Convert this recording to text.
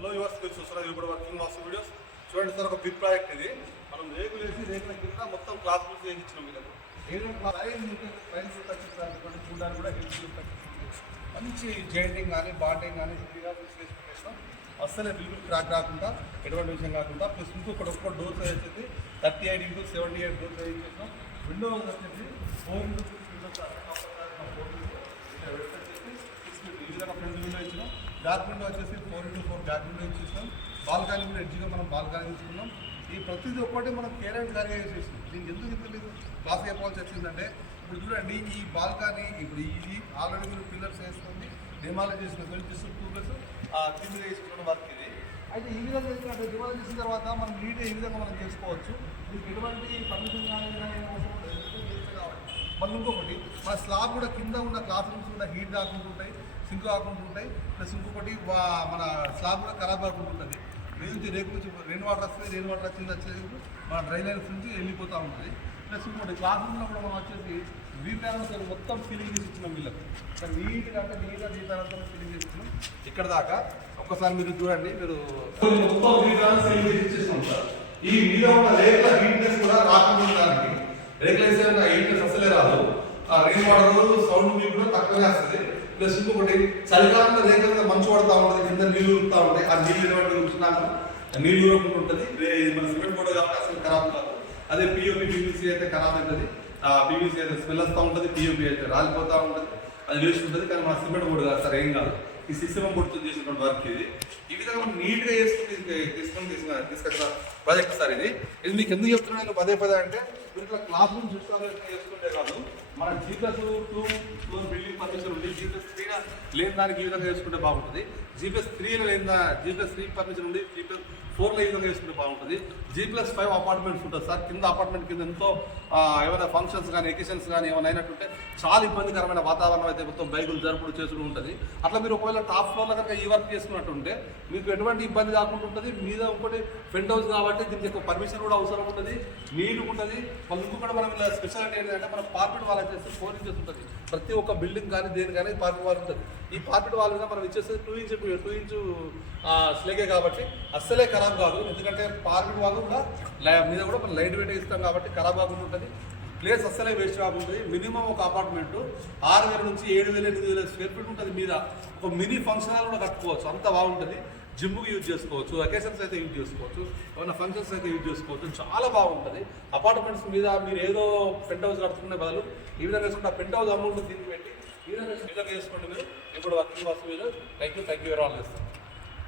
Hello yours, మీరు చూస్తున్నారు ఇప్పుడు వర్కింగ్ హౌస్ వీడియోస్. చూడండి సార్, ఒక బిగ్ ప్రాజెక్ట్ ఇది. మనం రేకులు వేసి రేకుల కింద మొత్తం క్లాస్ రూమ్స్ వేయించినాం. వీళ్ళకు చూడడానికి కూడా మంచి జైంటింగ్ కానీ బాండింగ్ కానీ చేసినాం. అస్సలే బిల్కుల్ క్రాక్ రాకుండా, ఎటువంటి విషయం కాకుండా. ప్లస్ ఇంకొకటి ఒక్క డోర్స్ వేసేది 38x78 డోర్స్ వేయించేసాం. విండోస్ వచ్చేసి 4x6 విండోస్ ఈ విధంగా ఫ్రంట్ విండో ఇచ్చినాం. బ్యాక్ విండో వచ్చేసి 4x4 బ్యాక్ విండో ఇచ్చేసాం. బాల్కనీ కూడా ఎడ్జ్గా మనం బాల్కనీ తీసుకున్నాం. ఈ ప్రతిదీ ఒక్కటి మనం కేర్ అండ్ కేర్గా చేసేసాం. దీనికి ఎందుకు ఇంతలేదు క్లాస్ చెప్పాల్సి వచ్చిందంటే, ఇప్పుడు చూడండి, ఈ బాల్కనీ ఇప్పుడు ఇది ఆల్రెడీ మీరు పిల్లర్స్ వేసుకుంది డిమాలిష్ చేసిన 22+2 3 మీద వేసుకున్న వర్క్ ఇది. అయితే ఈ విధంగా వేసినట్టు డిమాలిష్ చేసిన తర్వాత మనం నీట్గా ఈ విధంగా మనం చేసుకోవచ్చు. మీకు ఎటువంటి పర్మిషన్ కానీ మళ్ళీ ఇంకొకటి, మన స్లాబ్ కూడా కింద ఉన్న క్లాస్ రూమ్స్ కూడా హీట్ కాకుండా ఉంటాయి, సింక్ కాకుండా ఉంటాయి. ప్లస్ ఇంకొకటి మన స్లాబ్ కూడా ఖరాబ్ కాకుండా ఉంటుంది. నుంచి రేపు నుంచి రెయిన్ వాటర్ వస్తుంది, రెయిన్ వాటర్ వచ్చేది మన డ్రై లైన్స్ నుంచి వెళ్ళిపోతూ ఉంటుంది. ప్లస్ ఇంకోటి క్లాస్ రూమ్లో కూడా మనం వచ్చేసి వీప్యాన్స్ మొత్తం ఫిలింగ్ చేసి ఇచ్చినాం వీళ్ళకి. సార్ నీట్గా అంటే నీట్గా వీప్యాన్స్ ఫిలింగ్ చేసి ఇచ్చినాం. ఇక్కడ దాకా ఒక్కసారి మీరు చూడండి, మీరు మొత్తం వీప్యాన్స్ ఫిలింగ్ చేసి ఇచ్చేసినాం సార్. ఈ మీద ఉన్న రేకుల హీట్నెస్ కూడా రాకుండా ఉండడానికి, రేకులు వేసే హీట్నెస్ అసలే రాదు. రెయిన్ వాటర్ సౌండ్ మీకు కూడా తక్కువనే వస్తుంది. ప్లస్ ఇంకొకటి, చలికాలంలో రేకుల మీద మంచు పడుతూ ఉంటుంది, కింద నీళ్ళు ఉరుకుతూ ఉంటాయి. ఆ నీళ్ళు ఉంచినాక నీళ్ళు ఉరకుండా ఉంటుంది. మన సిమెంట్ బోర్డు కాబట్టి అసలు ఖరాబ్ కాదు. అదే పిఓపి పీవీసీ అయితే ఖరాబ్ అవుతుంది. పీవీసీ అయితే స్మెల్ వస్తూ ఉంటుంది, పిఓపి అయితే రాలిపోతూ ఉంటుంది, అది వేస్ట్ ఉంటుంది. కానీ మన సిమెంట్ బోర్డు కాదు సార్, ఏం కాదు. ఈ సిస్టమ్ బోర్డుతో చేసినటువంటి వర్క్ ఇది. ఈ విధంగా మనం నీట్గా తీసుకొచ్చిన ప్రాజెక్ట్ సార్ ఇది. ఇది మీకు ఎందుకు చెప్తున్నాను నేను పదే అంటే, మీరు ఇట్లా క్లాస్ రూమ్ చేసుకుంటే కాదు, మన G+2 ఫ్లోర్ బిల్డింగ్ పర్మిషన్ ఉంది. G+3 లేని దానికి ఈ విధంగా చేసుకుంటే బాగుంటుంది. G+3 లేని G+3 పర్మిషన్ ఉంది. G+4 ఈ విధంగా చేసుకుంటే బాగుంటుంది. G+5 అపార్ట్మెంట్స్ ఉంటుంది సార్. కింద అపార్ట్మెంట్ కింద ఎంతో ఏమైనా ఫంక్షన్స్ కానీ ఎకేషన్స్ కానీ ఏమైనా అయినట్టుంటే చాలా ఇబ్బందికరమైన వాతావరణం అయితే మొత్తం బైకులు జరుపుడు చేసుకుంటూ ఉంటుంది. అట్లా మీరు ఒకవేళ టాప్ ఫ్లోర్లో కనుక ఈ వర్క్ చేసుకున్నట్టుంటే మీకు ఎటువంటి ఇబ్బంది కాకుండా ఉంటుంది. మీద ఇంకోటి పెంట్ హౌస్ కాబట్టి దీనికి ఎక్కువ పర్మిషన్ కూడా అవసరం ఉంటుంది, నీట్గా ఉంటుంది. మళ్ళీ ఇంకొకటి మనం ఇలా స్పెషాలిటీ ఏంటంటే, మన కార్పెట్ వాల్ వచ్చేసి 4 inches ఉంటుంది. ప్రతి ఒక్క బిల్డింగ్ కానీ దేని కానీ కార్పెట్ వాల్ ఉంటుంది. ఈ కార్పెట్ వాల్ మీద మనం ఇచ్చేసి 2 inch స్లేగే కాబట్టి అస్సలే ఖరాబ్ కాదు. ఎందుకంటే కార్పెట్ వాల్ కూడా మీద కూడా మనం లైట్ వెయిట్ ఇస్తాం కాబట్టి ఖరాబ్ కాకుండా ఉంటుంది. ప్లేస్ అస్సలే వేస్ట్ కాకుండా. మినిమం ఒక అపార్ట్మెంట్ 6,000 నుంచి 7,000 8,000 స్క్వేర్ ఫీట్ ఉంటుంది. మీద ఒక మినీ ఫంక్షన్ హాల్ కూడా కట్టుకోవచ్చు, అంత బాగుంటుంది. జిమ్కి యూజ్ చేసుకోవచ్చు, అకేషన్స్ అయితే యూజ్ చేసుకోవచ్చు, ఏమైనా ఫంక్షన్స్ అయితే యూజ్ చేసుకోవచ్చు. చాలా బాగుంటుంది. అపార్ట్మెంట్స్ మీద మీరు ఏదో పెంట్ హౌస్ కడుతున్న బదులు ఈ విధంగా వేసుకుంటే పెంట్ హౌస్ అమౌంట్ దీనికి పెట్టి ఈ విధంగా చేసుకోండి. మీరు ఇప్పుడు వర్కింగ్ హౌస్ మీరు థ్యాంక్ యూ వెరీ మచ్.